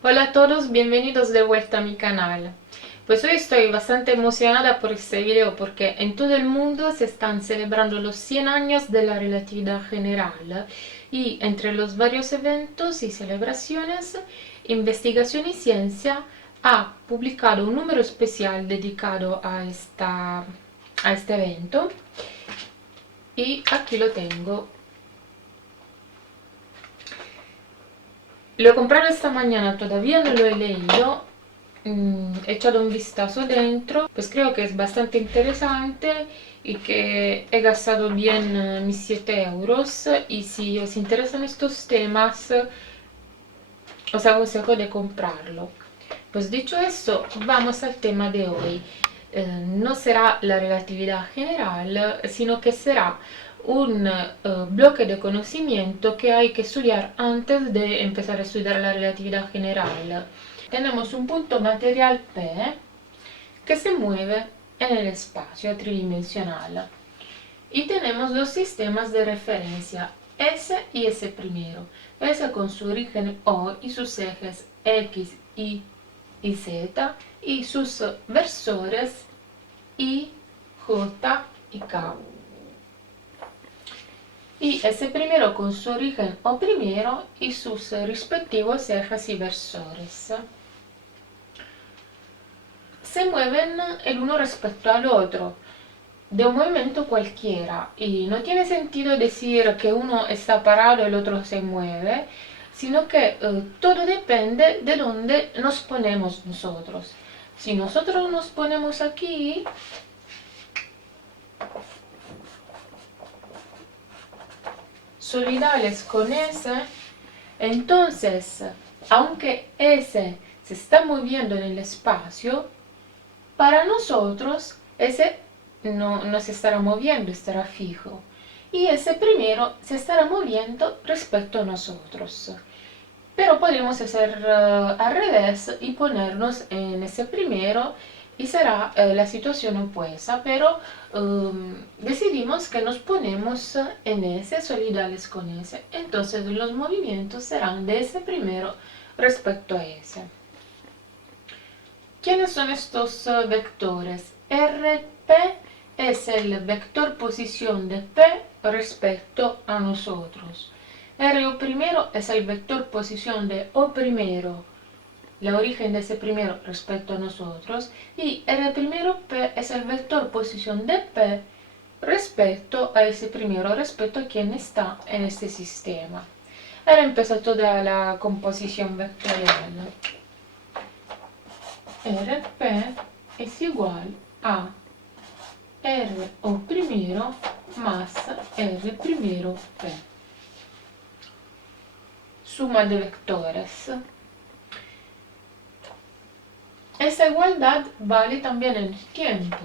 Hola a todos, bienvenidos de vuelta a mi canal. Pues hoy estoy bastante emocionada por este video porque en todo el mundo se están celebrando los 100 años de la relatividad general y entre los varios eventos y celebraciones, Investigación y Ciencia ha publicado un número especial dedicado a este evento y aquí lo tengo. Lo he comprado esta mañana, todavía no lo he leído. He echado un vistazo dentro, pues creo que es bastante interesante y que he gastado bien mis 7 euros. Y si os interesan estos temas, os aconsejo de comprarlo. Pues dicho esto, vamos al tema de hoy. No será la relatividad general, sino que será un bloque de conocimiento que hay que estudiar antes de empezar a estudiar la relatividad general. Tenemos un punto material P que se mueve en el espacio tridimensional y tenemos dos sistemas de referencia, S y S', S con su origen O y sus ejes X, y Z y sus versores I, J y K. Y S' con su origen O' y sus respectivos ejes y versores se mueven el uno respecto al otro de un movimiento cualquiera, y no tiene sentido decir que uno está parado y el otro se mueve, sino que todo depende de dónde nos ponemos nosotros. Si nosotros nos ponemos aquí, solidales con S, entonces, aunque S se está moviendo en el espacio, para nosotros ese no se estará moviendo, estará fijo. Y ese primero se estará moviendo respecto a nosotros. Pero podemos hacer al revés y ponernos en ese primero y será la situación opuesta, pero decidimos que nos ponemos en ese, solidales con ese. Entonces los movimientos serán de ese primero respecto a ese. ¿Quiénes son estos vectores? RP es el vector posición de P respecto a nosotros. RO' es el vector posición de O', la origen de ese primero respecto a nosotros. Y R'P es el vector posición de P respecto a ese primero, respecto a quien está en este sistema. Ahora empieza toda la composición vectorial. Rp es igual a RO' más R'P. Suma de vectores. Esta igualdad vale también en el tiempo.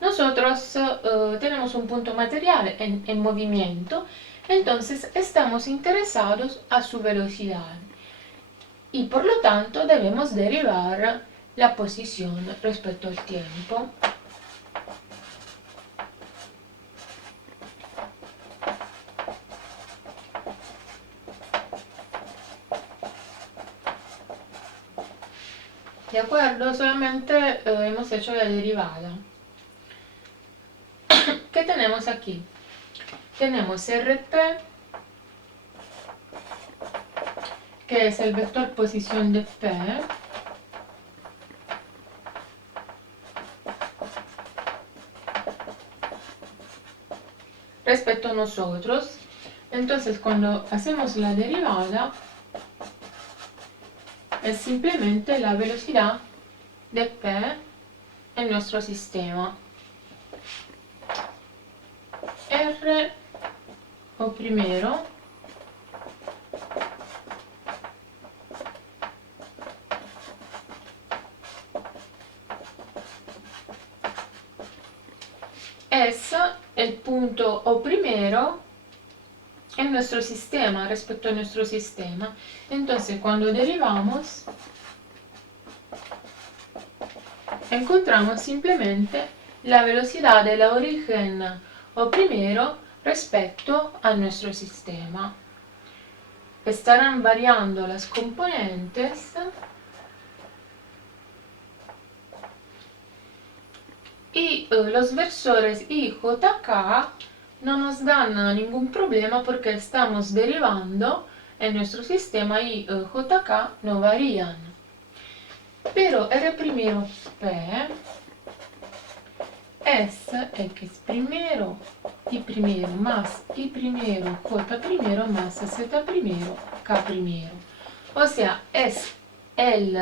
Nosotros tenemos un punto material en movimiento, entonces estamos interesados a su velocidad y por lo tanto debemos derivar la posición respecto al tiempo. De acuerdo, solamente hemos hecho la derivada. ¿Qué tenemos aquí? Tenemos Rp, que es el vector posición de P, respecto a nosotros. Entonces, cuando hacemos la derivada, es simplemente la velocidad de P en nuestro sistema. R o primero es el punto O primero en nuestro sistema, respecto a nuestro sistema. Entonces, cuando derivamos, encontramos simplemente la velocidad del origen o primero respecto a nuestro sistema. Estarán variando las componentes y los versores I, J, K no nos dan ningún problema porque estamos derivando en nuestro sistema y JK no varían. Pero R'P es X primero, Y primero más Y primero, J primero más Z primero, K primero. O sea, es el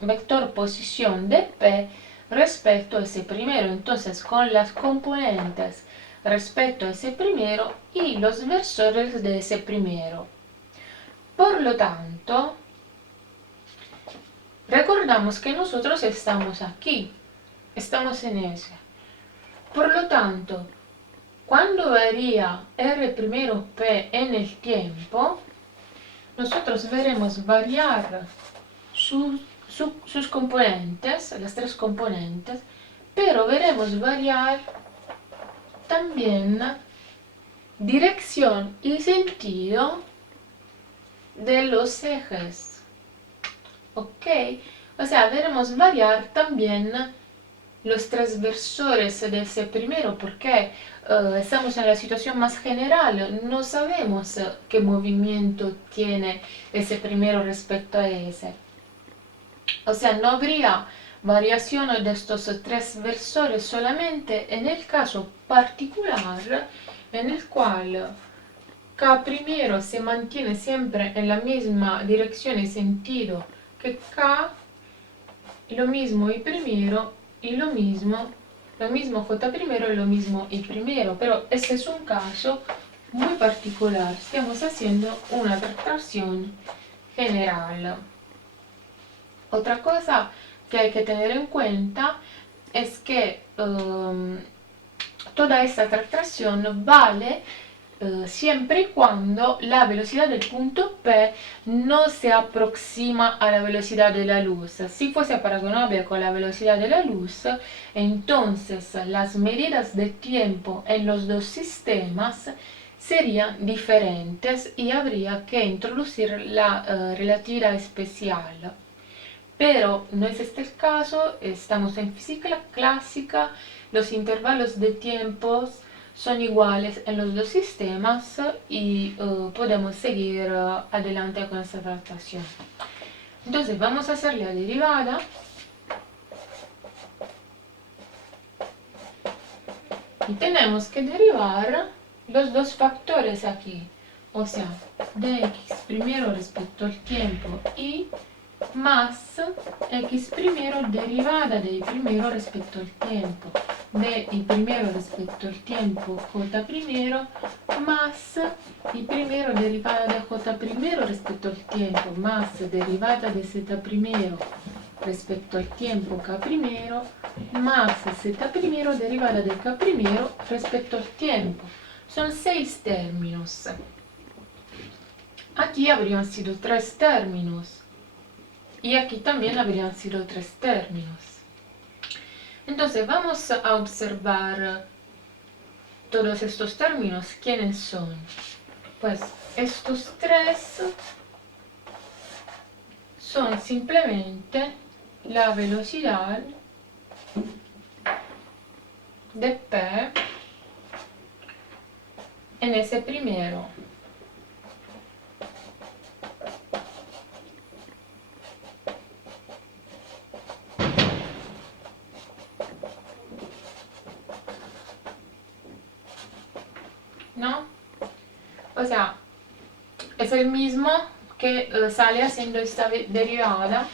vector posición de P respecto a ese primero. Entonces, con las componentes respecto a ese primero y los versores de ese primero. Por lo tanto, recordamos que nosotros estamos aquí, estamos en ese. Por lo tanto, cuando varía R'P en el tiempo, nosotros veremos variar sus componentes, las tres componentes, pero veremos variar también dirección y sentido de los ejes. ¿Ok? O sea, veremos variar también los transversores de ese primero porque estamos en la situación más general, no sabemos qué movimiento tiene ese primero respecto a ese. O sea, no habría variación de estos tres versores solamente en el caso particular en el cual K primero se mantiene siempre en la misma dirección y sentido que K, lo mismo Y primero y lo mismo J primero y lo mismo Y primero. Pero este es un caso muy particular, estamos haciendo una tractación general. Otra cosa que hay que tener en cuenta es que toda esta tractación vale siempre y cuando la velocidad del punto P no se aproxima a la velocidad de la luz. Si fuese paragonable con la velocidad de la luz, entonces las medidas de tiempo en los dos sistemas serían diferentes y habría que introducir la relatividad especial. Pero no es este el caso, estamos en física clásica, los intervalos de tiempos son iguales en los dos sistemas y podemos seguir adelante con esta tractación. Entonces vamos a hacer la derivada. Y tenemos que derivar los dos factores aquí, o sea, de x primero respecto al tiempo y más x primero derivada de y primero respecto al tiempo, de y primero respecto al tiempo j primero más y primero derivada de j primero respecto al tiempo más derivada de z primero respecto al tiempo k primero más z primero derivada de k primero respecto al tiempo. Son 6 términos. Aquí habrían sido 3 términos. Y aquí también habrían sido 3 términos. Entonces vamos a observar todos estos términos. ¿Quiénes son? Pues estos 3 son simplemente la velocidad de P en ese primero. ¿No? O sea, es el mismo que sale haciendo esta derivada.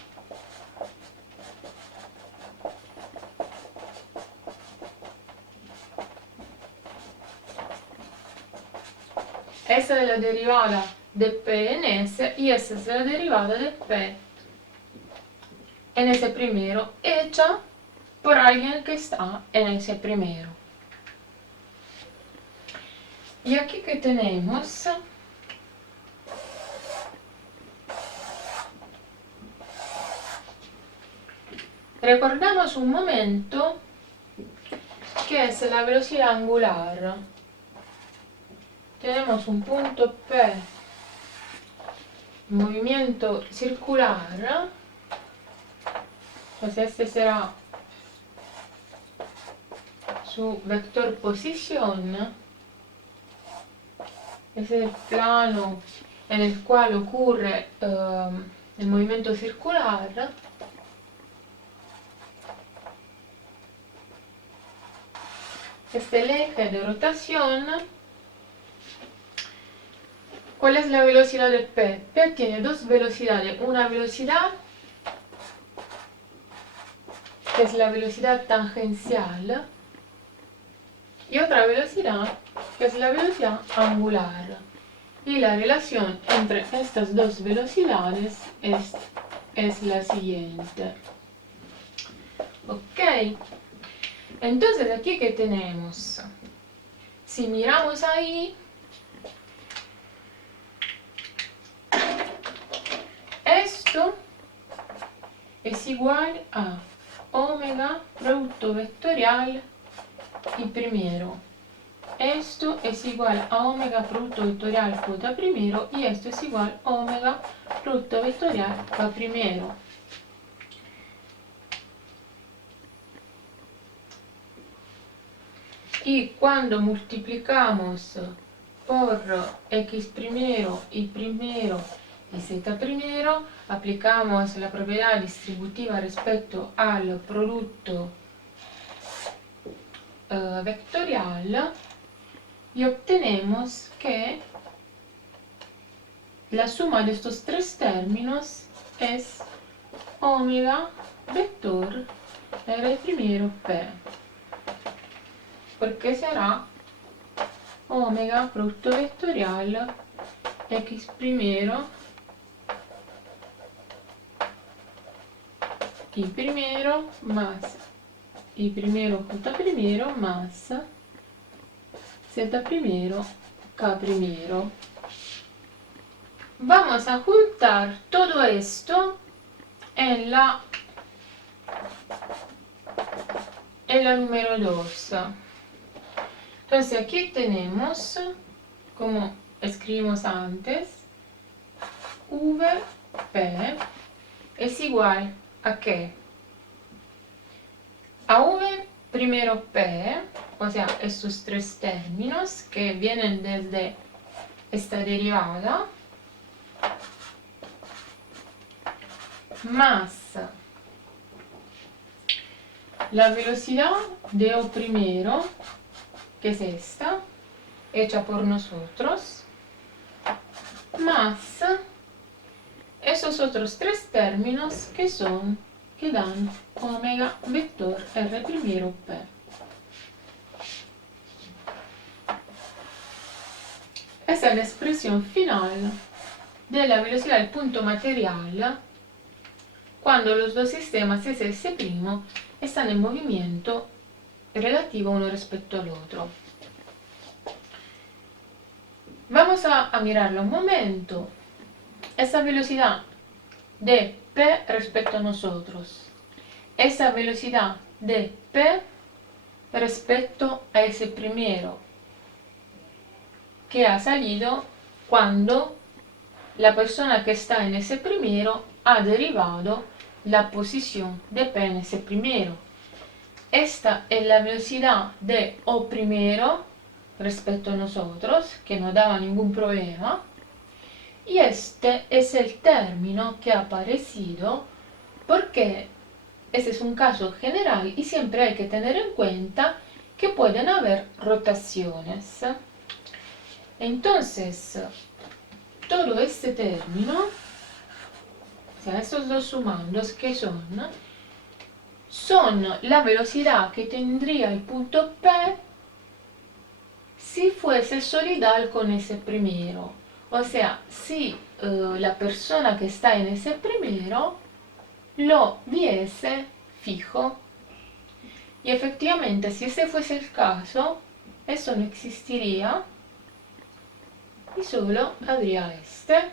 Esa es la derivada de P en S y esa es la derivada de P en ese primero, hecha por alguien que está en ese primero. Y aquí que tenemos recordamos un momento que es la velocidad angular. Tenemos un punto P, movimiento circular, pues este será su vector posición, es el plano en el cual ocurre el movimiento circular. Este es el eje de rotación. ¿Cuál es la velocidad de P? P tiene dos velocidades, una velocidad que es la velocidad tangencial y otra velocidad que es la velocidad angular. Y la relación entre estas dos velocidades es la siguiente. Ok, entonces aquí que tenemos, si miramos ahí, esto es igual a omega producto vectorial y primero. Esto es igual a omega producto vectorial J primero y esto es igual a omega producto vectorial K primero. Y cuando multiplicamos por x primero, y primero y z primero, aplicamos la propiedad distributiva respecto al producto vectorial y obtenemos que la suma de estos tres términos es omega vector R primero P, porque será omega producto vectorial x primero y primero más y primero J primero más Z primero K primero. Vamos a juntar todo esto en la número 2. Entonces aquí tenemos, como escribimos antes, VP es igual a ¿qué? A V primero P, o sea, estos tres términos que vienen desde esta derivada, más la velocidad de O primero, que es esta, hecha por nosotros, más esos otros tres términos que dan omega vector R primero P. Esa es la expresión final de la velocidad del punto material cuando los dos sistemas S y S' están en movimiento relativo uno respecto al otro. Vamos a mirarlo un momento. Esa velocidad de P respecto a nosotros, esa velocidad de P respecto a S primero, que ha salido cuando la persona que está en S primero ha derivado la posición de P en S primero. Esta es la velocidad de O primero respecto a nosotros, que no daba ningún problema. Y este es el término que ha aparecido porque ese es un caso general y siempre hay que tener en cuenta que pueden haber rotaciones. Entonces, todo este término, o sea, estos dos sumandos que son la velocidad que tendría el punto P si fuese solidal con ese primero. O sea, si la persona que está en ese primero lo viese fijo. Y efectivamente, si ese fuese el caso, eso no existiría y solo habría este.